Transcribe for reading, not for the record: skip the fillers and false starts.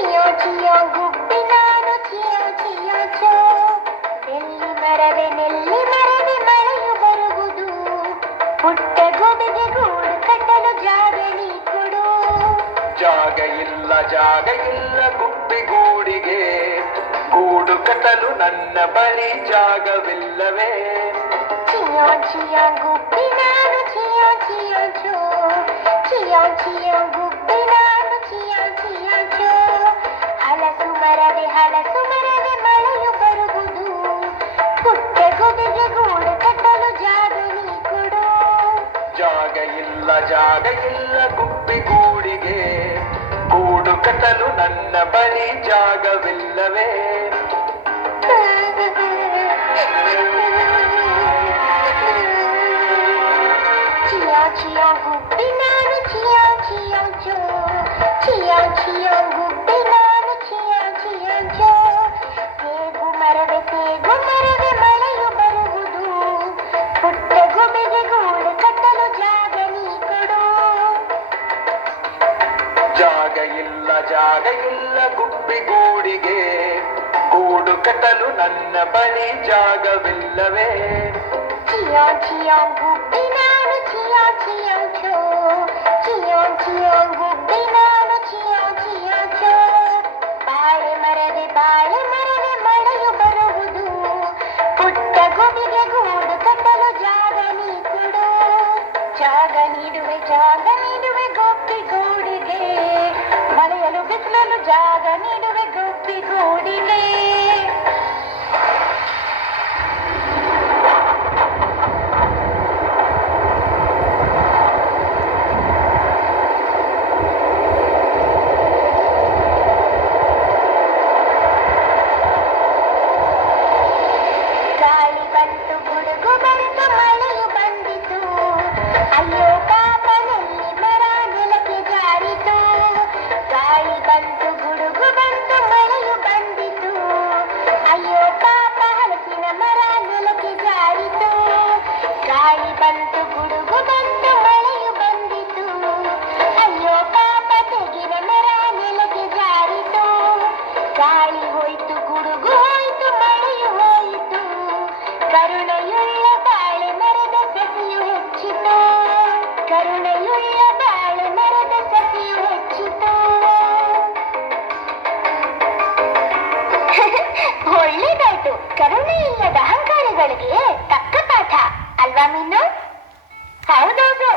ಚಿಯೋ ಚಿಯೋ ಗುಬ್ಬಿ ನಾನು ಚಿಯೋ ಚಿಯೋ ಚೋ. ನೆಲ್ಲಿ ಮರವೆ ಮಳೆಯು ಬರುವುದು. ಪುಟ್ಟ ಗುಬಿಗೆ ಗೂಡು ಕಟ್ಟಲು ಜಾಗ ನೀ ಕೊಡು. ಜಾಗ ಇಲ್ಲ ಗುಬ್ಬಿಗೂಡಿಗೆ, ಗೂಡು ಕಟ್ಟಲು ನನ್ನ ಬಳಿ ಜಾಗವಿಲ್ಲವೇ? ಚಿಯೋ ಚಿಯೋ ಗುಬ್ಬಿ ನಾನು ಚಿಯೋ ಚಿಯೋ ಚೋ. ಚಿಯೋ ಚಿಯೋ ಗುಬ್ಬಿ ನಾನು ಚಿಯೋ ಚಿಯೋ ಚೋ. ಹಲಸು ಮರವೆ ಮಳೆಯು ಬರುವುದು. ಪುಟ್ಟ ಗುಬಿಗೆ ಗೂಡು ಕಟ್ಟಲು ಜಾಗ ನೀ ಕೊಡು. ಜಾಗ ಇಲ್ಲ ಗುಬ್ಬಿಗೂಡಿಗೆ, ಗೂಡು ಕಟ್ಟಲು ನನ್ನ ಬಳಿ ಜಾಗವಿಲ್ಲವೇ? ಚಿಯೋ ಚಿಯೋ ಗುಬ್ಬಿ ನಾನು ಚಿಯೋ ಚಿಯೋ ಚೋ. ಚಿಯೋ ಚಿಯೋ ಗುಬ್ಬಿ ನಾನು ಚಿಯೋ ಚಿಯೋ ಚೋ. ತೇಗು ಮರವೆ ಮಳೆಯು ಬರುವುದು. ಪುಟ್ಟ ಗುಬಿಗೆ ಗೂಡು ಕಟ್ಟಲು ಜಾಗ ನೀ ಕೊಡು. ಜಾಗ ಇಲ್ಲ ಗುಬ್ಬಿಗೂಡಿಗೆ, ಗೂಡು ಕಟ್ಟಲು ನನ್ನ ಬಳಿ ಜಾಗವಿಲ್ಲವೇ? ಚಿಯೋ ಚಿಯೋ ಗುಬ್ಬಿ ನಾನು ಚಿಯೋ ಚಿಯೋ ಚೋ. ಚಿಯೋ ಚಿಯೋ ಗುಬ್ಬಿ ನಾನು ಚಿಯೋ ಚಿಯೋ ಚೋ. ಬಾಳೆ ಮರವೆ ಮಳೆಯು ಬರುವುದು. ಪುಟ್ಟ ಗುಬಿಗೆ ಗೂಡು ಕಟ್ಟಲು ಜಾಗ ನೀ ಕೊಡು. ಜಾಗ ನೀಡುವೆ ಗುಬ್ಬಿಗೂಡಿಗೆ, ಮಳೆಯಲು ಬಿಸಿಲಲು ಜಾಗ ನೀಡುವೆ ಗುಬ್ಬಿಗೂಡಿಗೆ. ಗಾಳಿ ಬಂತು ಗುಡುಗು ಬಂತು ಮಳೆಯು ಬಂದಿತು. ಅಯ್ಯೋ ಪಾಪ ನೆಲ್ಲಿ ಮರ ನೆಲಕ್ಕೆ ಜಾರಿತು. ಗಾಳಿ ಬಂತು ಗುಡುಗು ಬಂತು ಮಳೆಯು ಬಂದಿತು. ಅಯ್ಯೋ ಪಾಪ ಹಲಸಿನ ಮರ ನೆಲಕ್ಕೆ ಜಾರಿತು. ಗಾಳಿ ಬಂತು ಗುಡುಗು ಬಂತು ಮಳೆಯು ಬಂದಿತು. ಅಯ್ಯೋ ಪಾಪ ತೆಗಿನ ಮರ ನೆಲಕ್ಕೆ ಜಾರಿತು. ಗಾಳಿ ಹೋಯ್ತು ಗುಡುಗು ಹೋಯ್ತು ಮಳೆಯು ಹೋಯಿತು. ಕರುಣೆಯುಳ್ಳ ಬಾಳೆ ಮರದ ಸಸಿಯು ಹೆಚ್ಚಿತು. ಕರುಣೆಯುಳ್ಳ ಬಾಳೆ ಮರದ ಸಸಿಯು ಹೆಚ್ಚಿತು. ಒಳ್ಳೆದಾಯ್ತು. ಕರುಣೆ ಇಲ್ಲದ ಅಹಂಕಾರಿಗಳಿಗೆ ತಕ್ಕ ಪಾಠ ಅಲ್ವಾ ಮೀನು? ಹೌದೌದು.